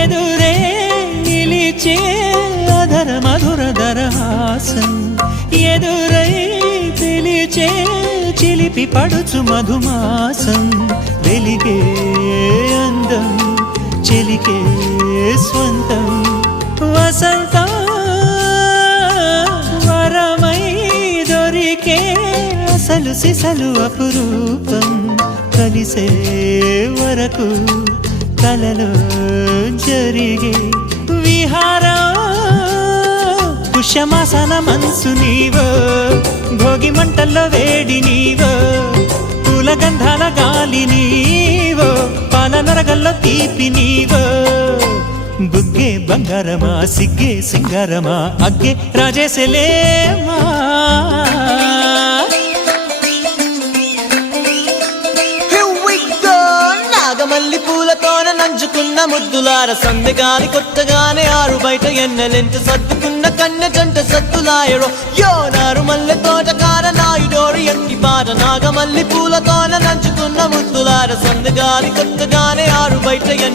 ఎదురే నిలిచే అధర మధుర దరహాసం ఎదురై పిలిచే చిలిపి పడుచు మధుమాసం వెలిగే అందం చెలికే స్వంతం వసంతం వరమై దొరికే అసలు సిసలు అపురూపం కలిసే వరకు కలలో జరిగే విహారం పుష్యమాసన మనసు నీవో భోగి మంటల్లో వేడి నీవో పూల గంధాల గాలి నీవో పాల నరగల్లో తీపి నీవో బుగ్గే బంగారమా సిగ్గే సింగారమా అగ్గే రాజేసలేమా మల్లి పూలతోన నంచుకున్న ముద్దులార సందెగాని కొత్తగానే ఆరు బయట ఎన్నెలెంట సర్దుకున్న కన్నె జంట సత్తులాయరో యోనారు మల్లె తోటకార నాయుడోరు ఎట్టి పాట నాగమల్లి పూలతోన నంచుకున్న ముద్దులార సందెగాని కొత్తగానే ఆరు బయట ఎన్నె